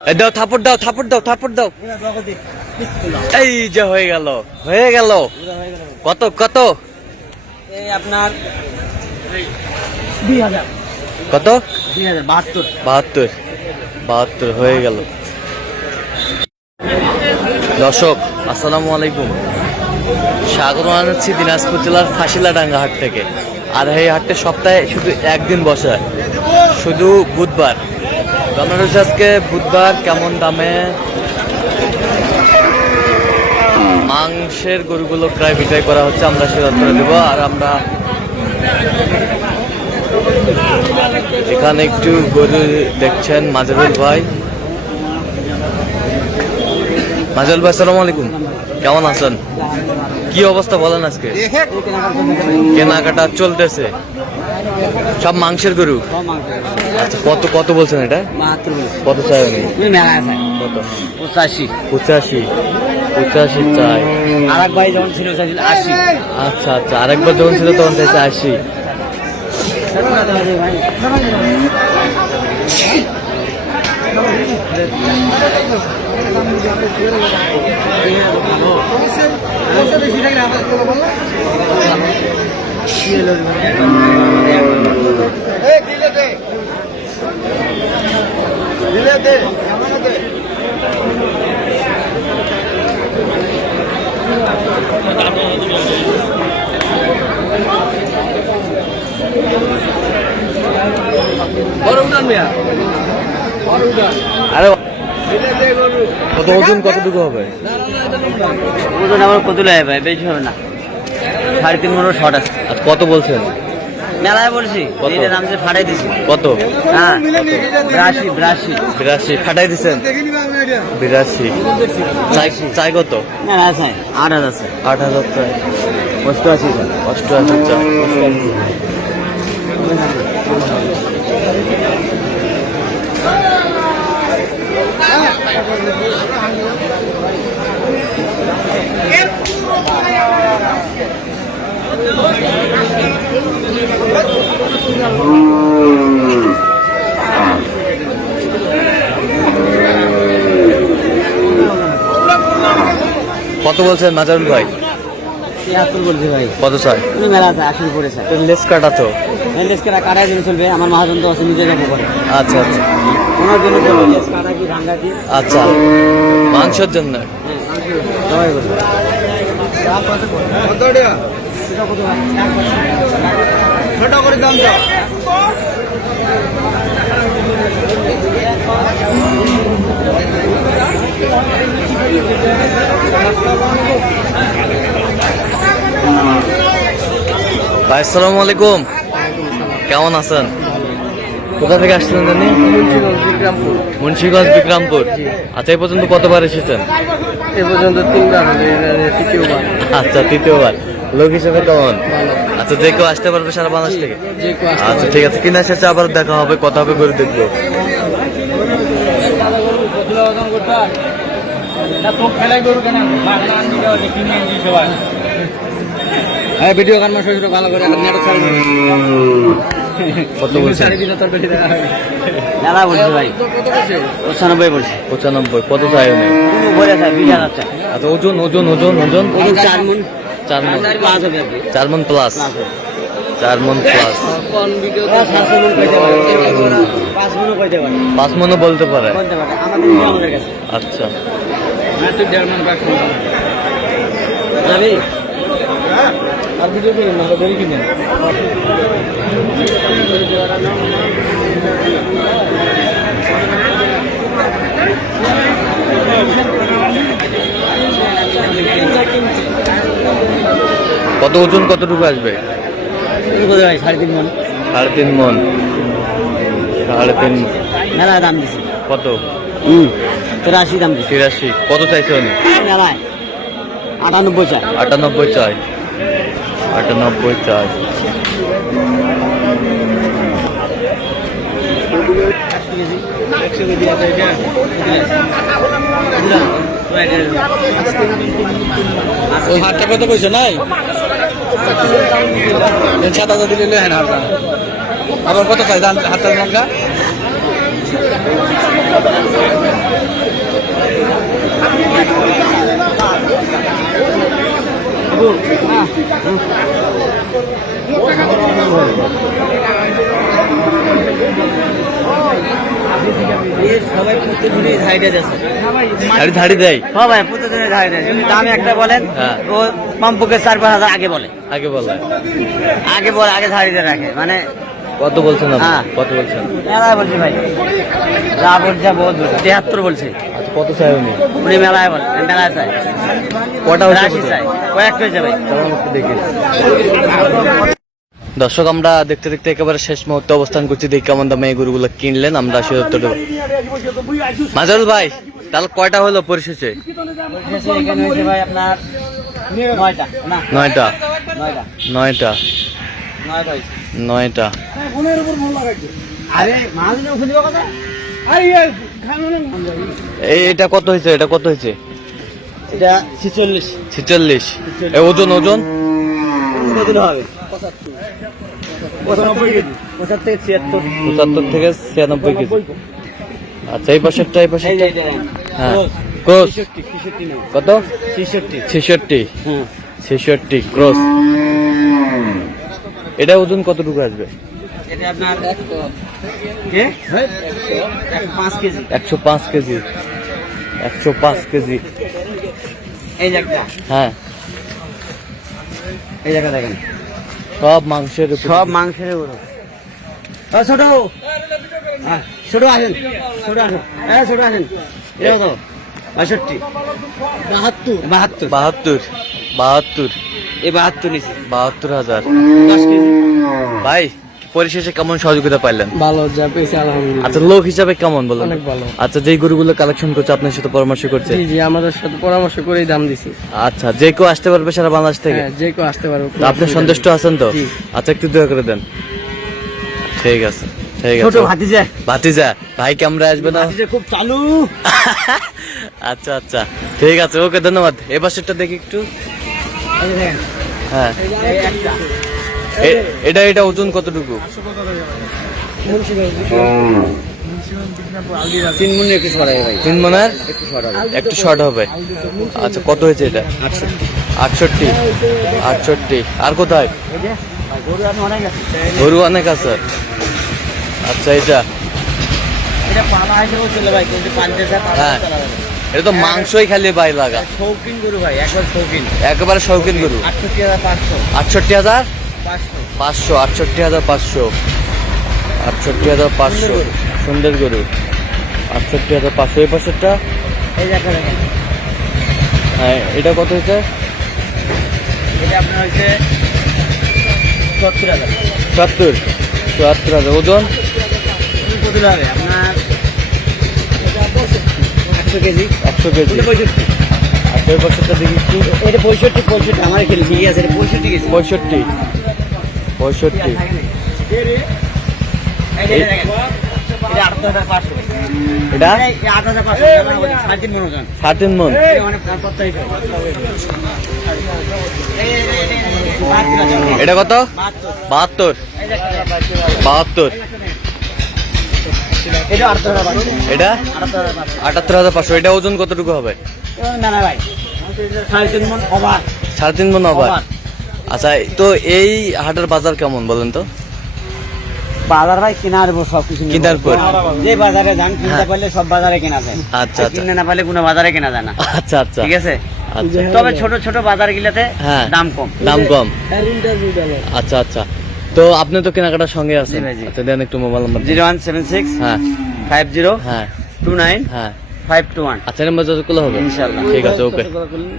দাও থাপড় দাও থাপড় দাও থাপড় দাও। এই যে হয়ে গেল হয়ে গেল। কত কত আপনার কত? 2072 72 হয়ে গেল। দর্শক আসসালামু আলাইকুম, স্বাগত জানাচ্ছি দিনাজপুর জেলার ফাঁসিলাডাঙ্গা হাট থেকে। আর এই হাটটা সপ্তাহে শুধু একদিন বসে, শুধু বুধবার। আপনার আজকে বুধবার কেমন দামে মাংসের গরুগুলো ক্রয় বিক্রয় করা হচ্ছে আমরা সেটা করে দেবো। আর আমরা এখানে একটু গরু দেখছেন মাজেরুল ভাই। মাজেরুল ভাই আসসালামু আলাইকুম, কেমন আছেন? কি অবস্থা বলেন আজকে? কেনাকাটা চলতেছে সব মাংসের গরু। আচ্ছা কত কত বলছেন এটা? কত চাই উনি? কত? 85 চাই। আরেক ভাই যখন ছিল চাইছিল 80। আচ্ছা আচ্ছা, আরেকবার যখন ছিল তখন চাইছে 80। আরে কত ওজন কতটুকু হবে? ওজন আমার কত লাগে ভাই, বেশি হবে না, 3.5 মণ শর্ট আছে। আর কত বলছেন? মেলায় বলছি কত? এই দাম দিয়ে ফাটাই দিছি। কত? হ্যাঁ 82 ফাটাই দিচ্ছেন 82। চাই কত? মেলায় চাই 8,000 আছে। 8,000 চাই। 88 চাই। 88 চাই। কত বলছেন মাজারুল ভাই? 73 বলছি ভাই। কত চাই? মেলা আছে 80 করে চাই। লেস কাটা তো? লেস কাটা কাটাই দিলে চলবে, আমার মহাজন তো আছে নিজে যাবো করে। আচ্ছা আচ্ছা, ওনার জন্য চলবে লেস কাটা কি ভাঙা কি। আচ্ছা মাংসের জন্য ছোট করে দাম দাও। ভাই আসসালামু আলাইকুম, কেমন আছেন? কোথা থেকে আসছিলেন জানি? মুন্সিগঞ্জ বিক্রমপুর। আচ্ছা এই পর্যন্ত কতবার এসেছেন? এ পর্যন্ত 3বার, তৃতীয়বার। আচ্ছা তৃতীয়বার। লোক হিসেবে কেমন? আচ্ছা যে কেউ আসতে পারবে সারা বাংলাদেশ থেকে? আচ্ছা ঠিক আছে, কিনা শেষে আবার দেখা হবে, কথা হবে, করে দেখবো। হ্যাঁ ভিডিও গান মাস ভালো করে কত বলছেন? মেলা বলছি ভাই 95 বলছি। 95। কত চাই উনি? 20,000 চাই। আচ্ছা ওজন ওজন ওজন ওজন 4 মণ। 4 মণ প্লাস হবে। 4 মণ প্লাস। 4 মণ প্লাস। 5 মণও বলতে পারে। আমাদের কাছে। আচ্ছা আর ভিডিও করি না, বলি কিনা কত ওজন কতটুকু আসবে? 3.5 মণ। 3.5 মণ। 3.5 মেলা দাম দিছি। কত? 83 দাম দিছি। 83। কত চাইছে উনি? মেলায় 98 চাই। 98 চাই। 98 চাই। ওই হাটটা কত কইছো নাই? 7,000 দিলে হ্যাঁ হাটটা। আবার কত চাই হাটটার দামটা? সবাই প্রত্যেকদিনই ধাড়ি দিয়েছে ধাড়ি দেয় সবাই প্রত্যেকদিনই ধাড়ি দেয় যদি দামে একটা বলেন হ্যাঁ। ও কমপক্ষে 4-5 হাজার আগে বলে আগে বলে আগে ধাড়ি দিয়ে রাখে মানে কত বলছেন আপনি? হ্যাঁ। কত বলছেন? মেলায় বলছি ভাই যা বলছে বহুত বলছে 73 বলছে আচ্ছা কত চাই উনি? উনি মেলায় চাই কটা হচ্ছে রাশি চাই কয়েকটা হয়েছে ভাই দেখি দর্শক আমরা দেখতে দেখতে একেবারে শেষ মুহূর্তে অবস্থান করছি, দেখি কেমন দামে এই গরুগুলো কিনলেন। আমরা সে উত্তর দেবো। মাজারুল ভাই তাহলে কয়টা হলো পরিশেষে? এখানে হয়েছে ভাই আপনার 9টা না 9টা 9টা 9টা 9টা হয়েছে 9টা। আরে মাছ নিয়ে উঠে দিবা কথা এটা কত হয়েছে? এটা কত হয়েছে? এটা 46 46। ওজন ওজন কত হবে 75 কেজি 75 থেকে 96 কেজি। আচ্ছা এই পাশেরটা এই পাশে হ্যাঁ ক্রস কত? 66 66 ক্রস। এটা ওজন কতটুকু আসবে? এটা আপনার 105 কেজি 105 কেজি 105 কেজি। এই জায়গাটা হ্যাঁ এই জায়গা দেখেন সব মাংসের উপর। সব মাংসের উপর ছোট ছোট আসেন ছোট আসেন ছোট আসেন এটা কত 62 72 72 এই 72 নিছি 72,000। 10 কেজি ভাই পরিশেষে কেমন সহযোগিতা পাইলেন? ভালো যা পেয়েছে আলহামদুলিল্লাহ। আচ্ছা লোক হিসাবে কেমন বলেন? অনেক ভালো। আচ্ছা যেই গরুগুলো কালেকশন করছে আপনার সাথে পরামর্শ করছে? জি আমাদের সাথে পরামর্শ করেই দাম দিছি। আচ্ছা যে কেউ আসতে পারবে সারা বাংলাদেশ থেকে? হ্যাঁ যে কেউ আসতে পারবে। তো আপনি সন্তুষ্ট আছেন তো? জি। আচ্ছা একটু দয়া করে দেন। ঠিক আছে ঠিক ছোট আছে। ভাতিজা ভাতিজা ভাই ক্যামেরা আসবে না? ভাতিজা খুব চালু আচ্ছা আচ্ছা ঠিক আছে ওকে ধন্যবাদ। এবার সেটা দেখি একটু। এই দেখেন হ্যাঁ এই একটা এটা এটা ওজন কতটুকু? 3 মণ একটু সরাই ভাই 3 মনের একটু সরাই একটু শর্ট হবে। আচ্ছা কত হয়েছে এটা? 68 68। আর কোথায়? এই যে গরু আমি অনেক আছে গরু অনেক আছে। আচ্ছা এটা এটা পালা হিসেবে চলে ভাই কিন্তু পাঁচটা হ্যাঁ এটা তো মাংসই খালি বাই লাগা। শৌখিন গরু ভাই একবার শৌখিন একেবারে শৌখিন গরু। 68,500 500 68,500 68,500 সুন্দর গরু 68,500। এই পাশেরটা এই জায়গা দেখেন হ্যাঁ এটা কত হয়েছে? এটা আপনার হচ্ছে 70,000 74,000। ওজন কত হবে আপনার 100 কেজি 100 কেজি। 65 আচ্ছা এই পাশেরটা দেখি একটু। এটা 65 আমার খেলে ঠিক আছে এটা 65 কেজি 65 65। এটা দেখেন এটা 8,500 এটা 8,500 3.5 মণ ওজন 3.5 মণ। এটা মানে প্রত্যেক এটা কত? 72 72। এটা 8,500 এটা 8,500 78,500। এটা ওজন কতটুকু হবে? না না ভাই 3.5 মণ ওভার 3.5 মণ আবার। আচ্ছা তো এই হাটের বাজার কেমন বলেন তো? বাজার ভাই কেনার উপর সবকিছু কেনার উপর। যে বাজারে যান কিনতে পারলে সব বাজারে কেনা যায় আচ্ছা আচ্ছা কিনতে না পারলে কোনো বাজারে কেনা যায় না আচ্ছা আচ্ছা ঠিক আছে আচ্ছা তবে ছোট ছোট বাজার গুলাতে হ্যাঁ দাম কম দাম কম। আচ্ছা আচ্ছা তো আপনি তো কেনাকাটার সঙ্গে আছেন। জি ভাই, জি। আচ্ছা দেন একটু মোবাইল নাম্বার। 0176 হ্যাঁ 50 হ্যাঁ 29 হ্যাঁ 521 আচ্ছা নাম্বার যতগুলো হবে ইনশাআল্লাহ ঠিক আছে ওকে। কত করে করলেন?